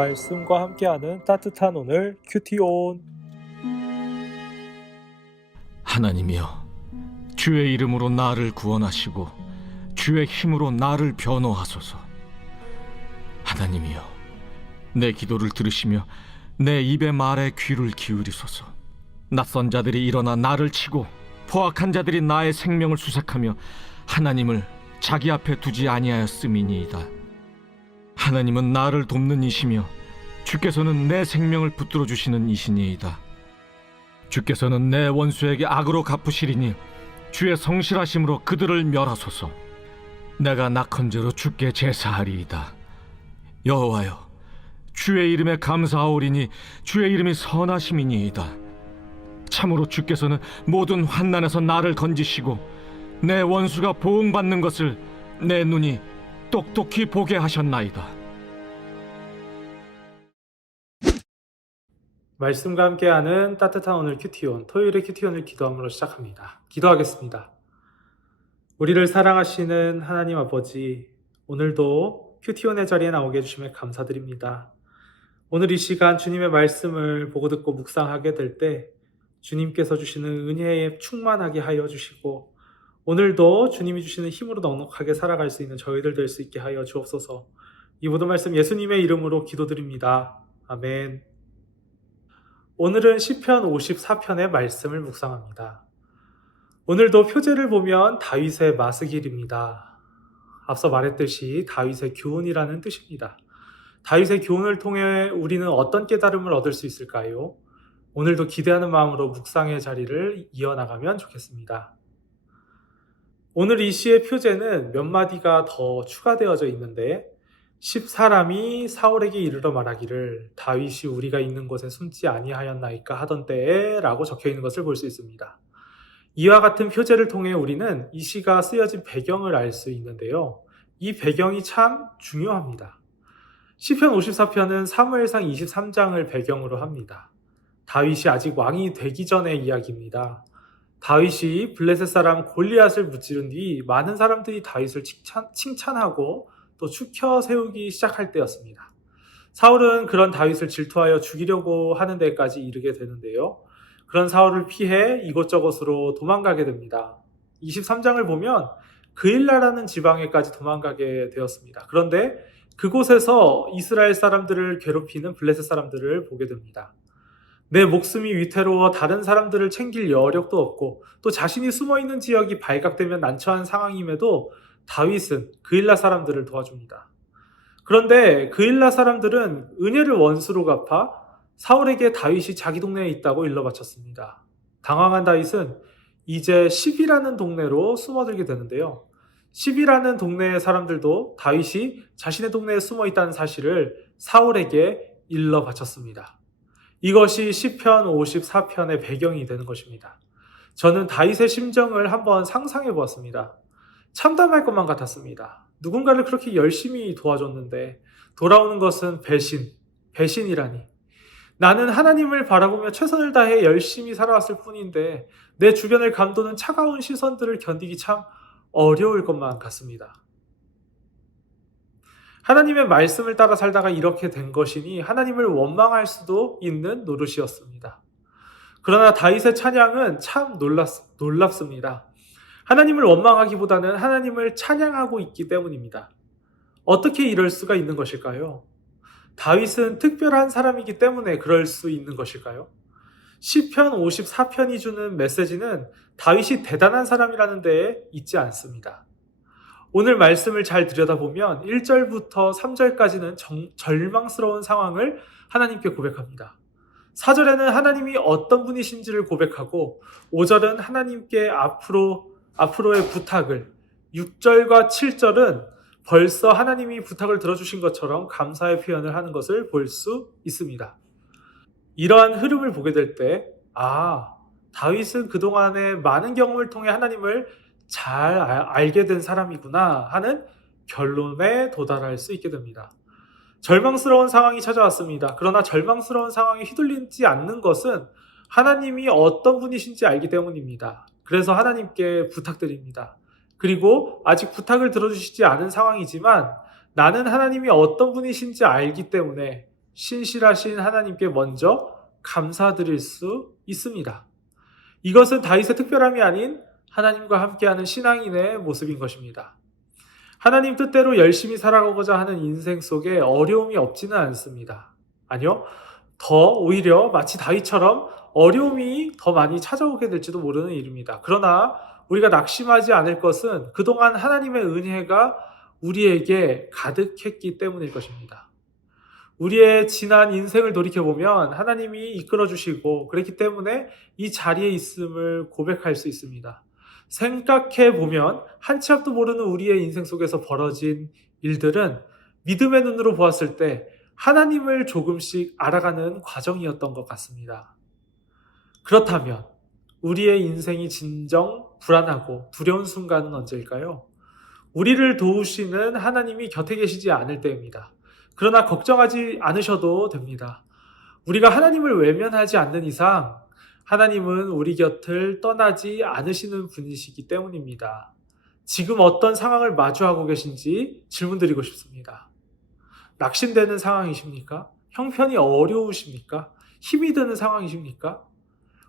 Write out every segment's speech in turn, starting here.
말씀과 함께하는 따뜻한 오늘 큐티온. 하나님이여, 주의 이름으로 나를 구원하시고 주의 힘으로 나를 변호하소서. 하나님이여, 내 기도를 들으시며 내 입의 말에 귀를 기울이소서. 낯선 자들이 일어나 나를 치고 포악한 자들이 나의 생명을 수색하며 하나님을 자기 앞에 두지 아니하였음이니이다. 하나님은 나를 돕는 이시며 주께서는 내 생명을 붙들어 주시는 이시니이다. 주께서는 내 원수에게 악으로 갚으시리니 주의 성실하심으로 그들을 멸하소서. 내가 낙헌제로 주께 제사하리이다. 여호와여, 주의 이름에 감사하오리니 주의 이름이 선하심이니이다. 참으로 주께서는 모든 환난에서 나를 건지시고 내 원수가 보응받는 것을 내 눈이 똑똑히 보게 하셨나이다. 말씀과 함께하는 따뜻한 오늘 큐티온, 토요일의 큐티온을 기도함으로 시작합니다. 기도하겠습니다. 우리를 사랑하시는 하나님 아버지, 오늘도 큐티온의 자리에 나오게 해주심에 감사드립니다. 오늘 이 시간 주님의 말씀을 보고 듣고 묵상하게 될 때 주님께서 주시는 은혜에 충만하게 하여 주시고, 오늘도 주님이 주시는 힘으로 넉넉하게 살아갈 수 있는 저희들 될 수 있게 하여 주옵소서. 이 모든 말씀 예수님의 이름으로 기도드립니다. 아멘. 오늘은 시편 54편의 말씀을 묵상합니다. 오늘도 표제를 보면 다윗의 마스길입니다. 앞서 말했듯이 다윗의 교훈이라는 뜻입니다. 다윗의 교훈을 통해 우리는 어떤 깨달음을 얻을 수 있을까요? 오늘도 기대하는 마음으로 묵상의 자리를 이어나가면 좋겠습니다. 오늘 이 시의 표제는 몇 마디가 더 추가되어져 있는데, 10사람이 사울에게 이르러 말하기를 다윗이 우리가 있는 곳에 숨지 아니하였나이까 하던 때에 라고 적혀 있는 것을 볼 수 있습니다. 이와 같은 표제를 통해 우리는 이 시가 쓰여진 배경을 알 수 있는데요. 이 배경이 참 중요합니다. 시편 54편은 사무엘상 23장을 배경으로 합니다. 다윗이 아직 왕이 되기 전의 이야기입니다. 다윗이 블레셋 사람 골리앗을 무찌른 뒤 많은 사람들이 다윗을 칭찬하고 또 추켜 세우기 시작할 때였습니다. 사울은 그런 다윗을 질투하여 죽이려고 하는 데까지 이르게 되는데요. 그런 사울을 피해 이곳저곳으로 도망가게 됩니다. 23장을 보면 그일라라는 지방에까지 도망가게 되었습니다. 그런데 그곳에서 이스라엘 사람들을 괴롭히는 블레셋 사람들을 보게 됩니다. 내 목숨이 위태로워 다른 사람들을 챙길 여력도 없고 또 자신이 숨어있는 지역이 발각되면 난처한 상황임에도 다윗은 그일라 사람들을 도와줍니다. 그런데 그일라 사람들은 은혜를 원수로 갚아 사울에게 다윗이 자기 동네에 있다고 일러 바쳤습니다. 당황한 다윗은 이제 10이라는 동네로 숨어들게 되는데요. 10이라는 동네의 사람들도 다윗이 자신의 동네에 숨어 있다는 사실을 사울에게 일러 바쳤습니다. 이것이 시편 54편의 배경이 되는 것입니다. 저는 다윗의 심정을 한번 상상해 보았습니다. 참담할 것만 같았습니다. 누군가를 그렇게 열심히 도와줬는데 돌아오는 것은 배신이라니. 나는 하나님을 바라보며 최선을 다해 열심히 살아왔을 뿐인데 내 주변을 감도는 차가운 시선들을 견디기 참 어려울 것만 같습니다. 하나님의 말씀을 따라 살다가 이렇게 된 것이니 하나님을 원망할 수도 있는 노릇이었습니다. 그러나 다윗의 찬양은 참 놀랍습니다. 하나님을 원망하기보다는 하나님을 찬양하고 있기 때문입니다. 어떻게 이럴 수가 있는 것일까요? 다윗은 특별한 사람이기 때문에 그럴 수 있는 것일까요? 시편 54편이 주는 메시지는 다윗이 대단한 사람이라는 데에 있지 않습니다. 오늘 말씀을 잘 들여다보면 1절부터 3절까지는 절망스러운 상황을 하나님께 고백합니다. 4절에는 하나님이 어떤 분이신지를 고백하고 5절은 하나님께 앞으로의 부탁을, 6절과 7절은 벌써 하나님이 부탁을 들어주신 것처럼 감사의 표현을 하는 것을 볼 수 있습니다. 이러한 흐름을 보게 될 때, 다윗은 그동안의 많은 경험을 통해 하나님을 잘 알게 된 사람이구나 하는 결론에 도달할 수 있게 됩니다. 절망스러운 상황이 찾아왔습니다. 그러나 절망스러운 상황에 휘둘리지 않는 것은 하나님이 어떤 분이신지 알기 때문입니다. 그래서 하나님께 부탁드립니다. 그리고 아직 부탁을 들어주시지 않은 상황이지만 나는 하나님이 어떤 분이신지 알기 때문에 신실하신 하나님께 먼저 감사드릴 수 있습니다. 이것은 다윗의 특별함이 아닌 하나님과 함께하는 신앙인의 모습인 것입니다. 하나님 뜻대로 열심히 살아가고자 하는 인생 속에 어려움이 없지는 않습니다. 아니요, 더 오히려 마치 다윗처럼 어려움이 더 많이 찾아오게 될지도 모르는 일입니다. 그러나 우리가 낙심하지 않을 것은 그동안 하나님의 은혜가 우리에게 가득했기 때문일 것입니다. 우리의 지난 인생을 돌이켜보면 하나님이 이끌어주시고 그랬기 때문에 이 자리에 있음을 고백할 수 있습니다. 생각해보면 한 치 앞도 모르는 우리의 인생 속에서 벌어진 일들은 믿음의 눈으로 보았을 때 하나님을 조금씩 알아가는 과정이었던 것 같습니다. 그렇다면 우리의 인생이 진정 불안하고 두려운 순간은 언제일까요? 우리를 도우시는 하나님이 곁에 계시지 않을 때입니다. 그러나 걱정하지 않으셔도 됩니다. 우리가 하나님을 외면하지 않는 이상 하나님은 우리 곁을 떠나지 않으시는 분이시기 때문입니다. 지금 어떤 상황을 마주하고 계신지 질문드리고 싶습니다. 낙심되는 상황이십니까? 형편이 어려우십니까? 힘이 드는 상황이십니까?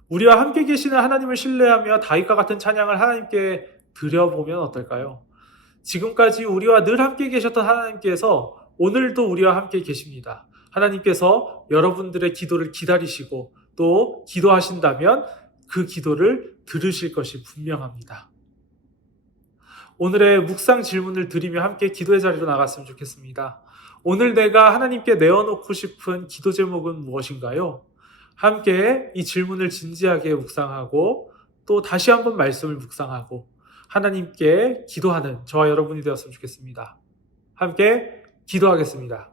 우리와 함께 계시는 하나님을 신뢰하며 다윗과 같은 찬양을 하나님께 드려보면 어떨까요? 지금까지 우리와 늘 함께 계셨던 하나님께서 오늘도 우리와 함께 계십니다. 하나님께서 여러분들의 기도를 기다리시고 또 기도하신다면 그 기도를 들으실 것이 분명합니다. 오늘의 묵상 질문을 드리며 함께 기도의 자리로 나갔으면 좋겠습니다. 오늘 내가 하나님께 내어놓고 싶은 기도 제목은 무엇인가요? 함께 이 질문을 진지하게 묵상하고 또 다시 한번 말씀을 묵상하고 하나님께 기도하는 저와 여러분이 되었으면 좋겠습니다. 함께 기도하겠습니다.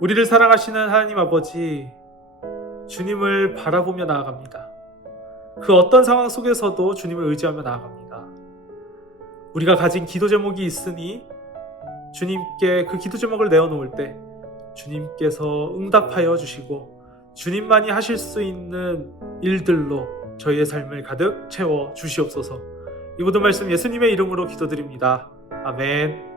우리를 사랑하시는 하나님 아버지, 주님을 바라보며 나아갑니다. 그 어떤 상황 속에서도 주님을 의지하며 나아갑니다. 우리가 가진 기도 제목이 있으니 주님께 그 기도 제목을 내어놓을 때 주님께서 응답하여 주시고 주님만이 하실 수 있는 일들로 저희의 삶을 가득 채워 주시옵소서. 이 모든 말씀 예수님의 이름으로 기도드립니다. 아멘.